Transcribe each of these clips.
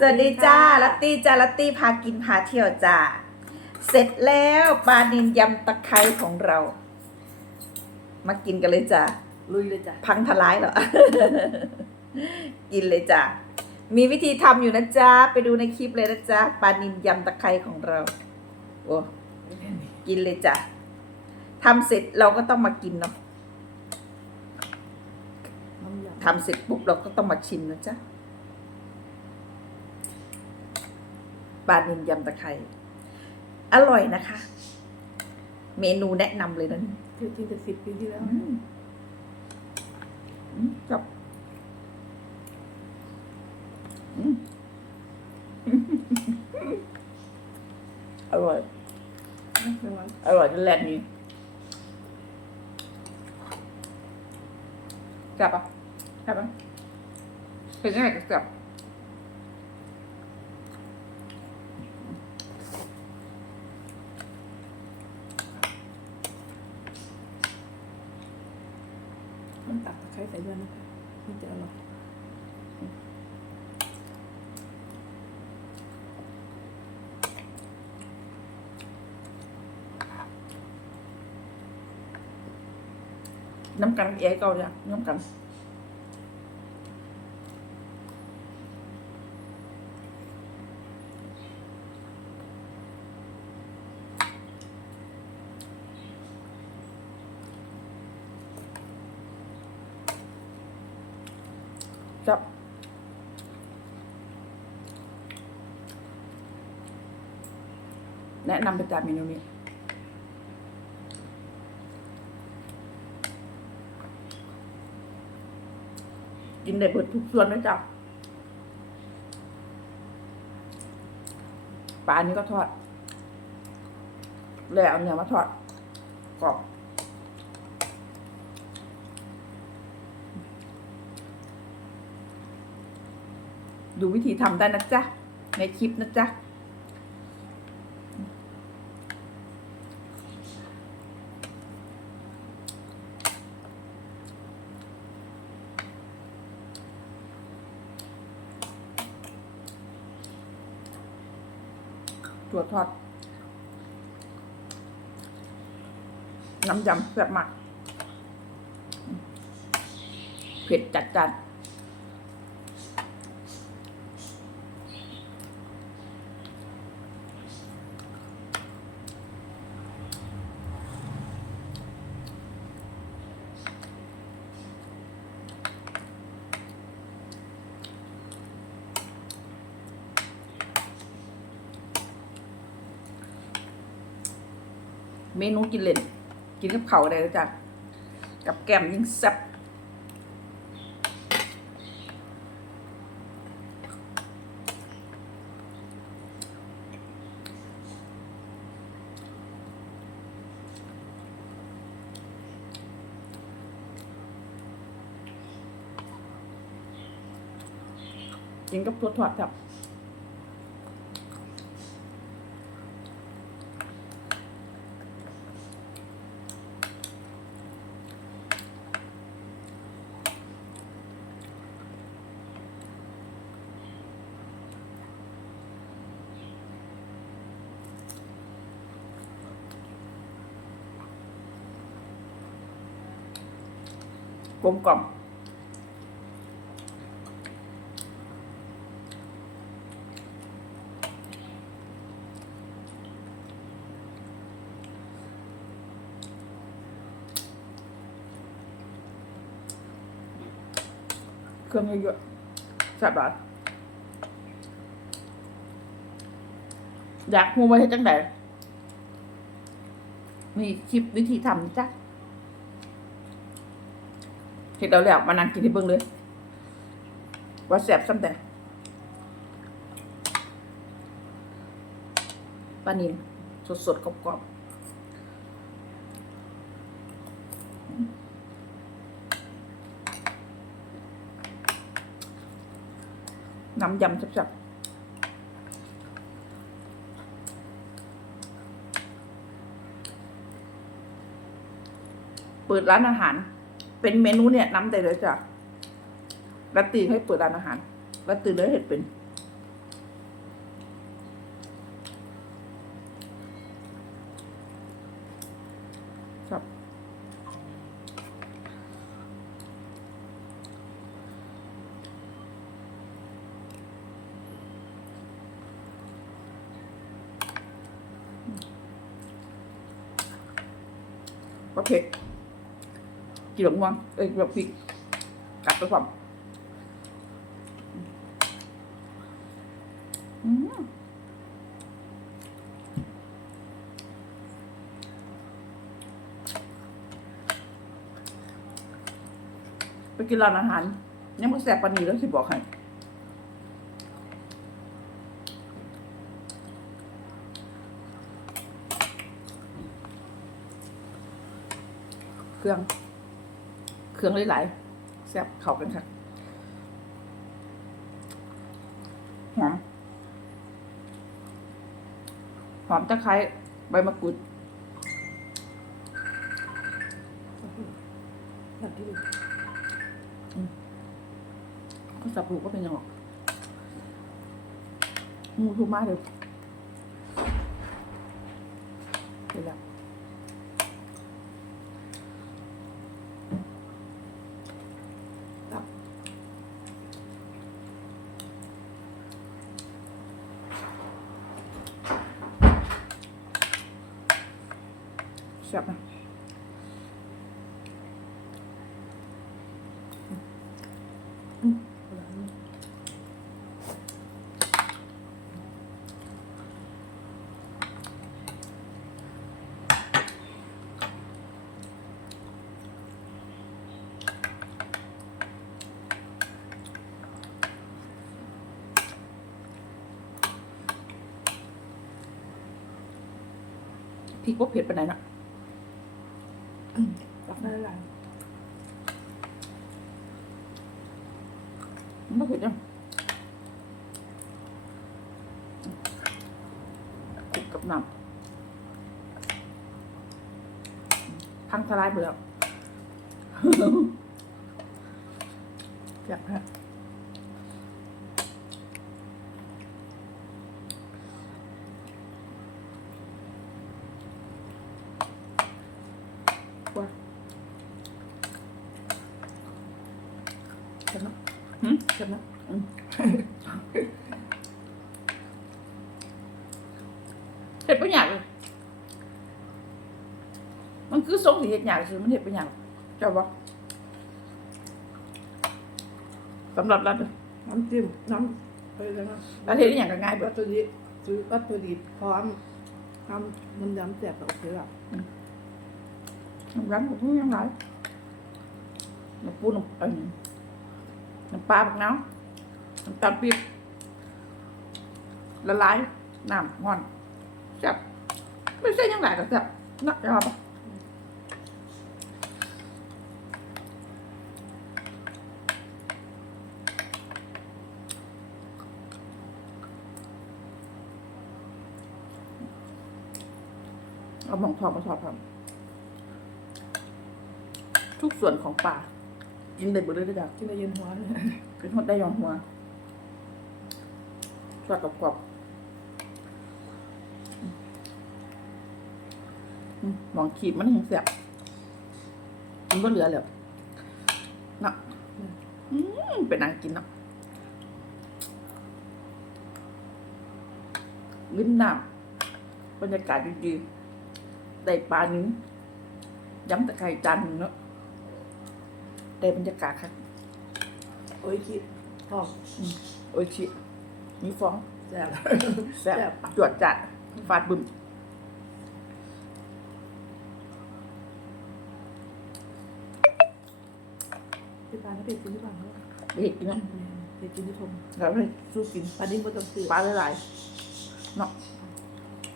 สวัสดีจ้าลัตตี้จ้าลัตตี้พากินพาเที่ยวจ้า เสร็จแล้วปลานินยำตะไคร้ของเรา มากินกันเลยจ้าลุยเลยจ้ะพังทลายเหรอ กินเลยจ้ามีวิธีทำอยู่นะจ๊ะไปดูในคลิปเลยนะจ๊ะปลานินยำตะไคร้ของเรา โอ้กินเลยจ้ะทำเสร็จเราก็ต้องมากินเนาะน้ำยำทำเสร็จปุ๊บเราก็ต้องมาชิมนะจ๊ะ ปลานินยำตะไคร้อร่อยนะคะ เมนูแนะนำเลยนะที่จริงจะสิบปีที่แล้วอืมอืมครับอืมอร่อยไม่ไหวอร่อยจนแลนนี้กลับปะกลับปะเป็นยังไงก็กลับ มันตักตะไคร้ใส่ด้วยนะคะมันจะอร่อย น้ำกันเอ๋เก่าจ้ะน้ำกัน จับ แนะนำเป็นจานเมนูนี้ กินได้เบิดทุกส่วนเลยจ้ะปลานนี้ก็ทอด แล้วเอาเนื้อมาทอดกรอบดูวิธีทำได้นะจ๊ะ ในคลิปนะจ๊ะ ถั่วทอด น้ำยำแซ่บมาก เผ็ดจัดจัด มนูกินเล่น กินกับเขาได้แล้วจ้ะกับแกมยิ่งแซ่บกินกับตัวทอดครับ กลมกล่อมเครื่องเยอะๆแซ่บหลายอยากมูไว้ให้จังไดมีคลิปวิธีทำจ้ะ เห็ดเราแล้วมานั่งกินที่เบิ้งเลย ว่าแสบซ้ำแต่ปลานินสดสดๆกรอบกรอบๆน้ำยำแซ่บๆเปิดร้านอาหาร เป็นเมนูเนี่ยน้ำเต็มเลยจ้ะรัตตีให้เปิดร้านอาหารรัตตีเลยเห็ดเป็นครับโอเค กินแบบม่วงเอ้ยแบบพริกกลับไปความอืมไปกินร้านอาหารยังไม่แซ่บปานีแล้วสิบอกให้เครื่อง รื่อง หลายๆแซ่บเข้ากันค่ะหอมหอมตะไคร้ใบมะกรูดแบบที่ดูก็สับผูกก็เป็นยังหรอมูทูมาเดี๋ยวเดี๋ยวแล้วครับแซ่บพริกว่าเผ็ดไปไหนนะตักไหนเน้ำพั งทลายไปแล้วอยากฮะ เห็นไหมหืมใช่ไหมเห็ดปัญญากเลยมันคือทรงสีเห็ดหยากคือมันเห็ดปัญญากเจ้าบ่สำหรับรัฐน้ำจิ้มน้ำอะไรนะรัฐเห็ดอหย่างก็ง่ายเบิวัดตถุดิบซื้อวัตถุดิบพร้อมทำมันยำแสบแบบโอเคอะน้ำร้านผมทุกอย่างไรน้ำปูน้ำเอ้ย น้ำปลาบักน้ำน้ำตาลปี๊บละลายน้ำงอนแซ่บไม่ใช่ยังไงก็แซ่บนักยาบะเอาหมองทองมาทอดครับทุกส่วนของปลา กินได้หมดเลยได้จ้ะที่ในเย็นหัวเลยเป็นหดได้ยอนหัวทอดกรอบๆอืมลองขีดมันยังแสบมันก็เหลือแล้วเนาะอืมเป็นนางกินเนาะลิ้นน้ำบรรยากาศดีๆได้ปลาหนึ่งย้ำตะไคร่จานหนึ่งเนาะ ได้บรรยากาศค่ะโอ้ยคิดพอกโอ้ยชิมีฟองแสบแซ่บแซ่บจวดจัดฟาดบึ้มที่ปลาถ้าเป็ดกินที่ปลาเนาะเด็กกินนะเป็ดกินที่ทมแล้วให้สู้กินปลาดิ้งก็ต้องซื้อปลาหลายๆเนาะ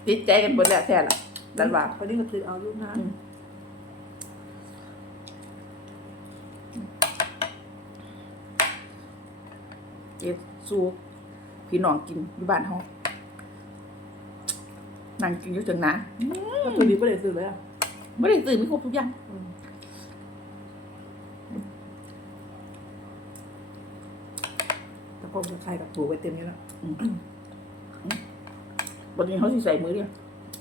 ติดใจกันหมดแล้วแท้ละดันว่าปลาดิ้งก็ซื้อเอาลูกนะ ฮ็ดสู้พี่น้องกินอยู่บ้านห้องนั่งกินอยู่จังนะวัตถุดิบก็เลยซื้อเลยอะไม่ได้ตื่นไม่ครบทุกอย่างแต่ผมกับใครกับปูไปเต็มนี้แล้ววันนี้เขาสิใส่มือเดียว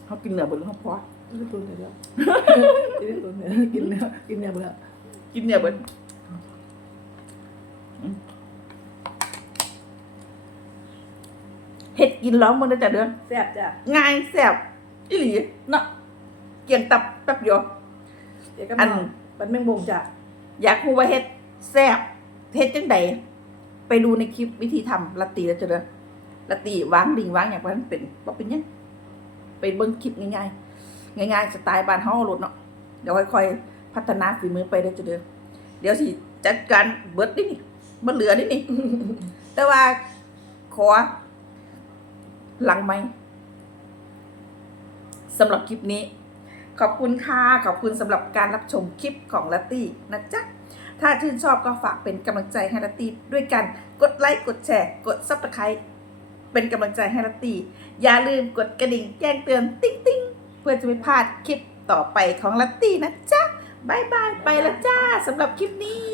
เขากินเหนือบนเขาพอกินตัวเดียวกินตัวเดียวกินเนื้อกินเนื้อเบื่อกินเนื้อบน เห็ดกินร้องมันได้แต่เดือนแซ่บจ้ะง่ายแซ่บอีหลีเนาะเกี่ยงตับแป๊บเดียวเดี๋ยวก็อัมานบันแมงบงจ้ะอยากรู้ว่าเฮ็ดแซ่บเฮ็ดจังใดไปดูในคลิปวิธีทำละตีแล้วจะเด้อละตีวางดิ่งวางอย่างว่ามันเป็นว่าเป็นหยังไปเบิ่งคลิปง่ายๆง่ายๆสไตล์บ้านเฮาโลดเนาะเดี๋ยวค่อยๆพัฒนาฝีมือไปได้อจะเด้อเดี๋ยวสิจัดการเบิดนี่นี่บ่เหลือนี่นี่แต่ว่าขอ หลังไหมสำหรับคลิปนี้ ขอบคุณค่ะ ขอบคุณสำหรับการรับชมคลิปของลัตตี้นะจ๊ะ ถ้าชื่นชอบก็ฝากเป็นกำลังใจให้ลัตตี้ด้วยกัน กดไลค์ กดแชร์ กดซับสไครต์เป็นกำลังใจให้ลัตตี้อย่าลืมกดกระดิ่งแจ้งเตือนติ๊งติ๊งเพื่อจะไม่พลาดคลิปต่อไปของลัตตี้นะจ๊ะบายบายไปแล้วจ้าสำหรับคลิปนี้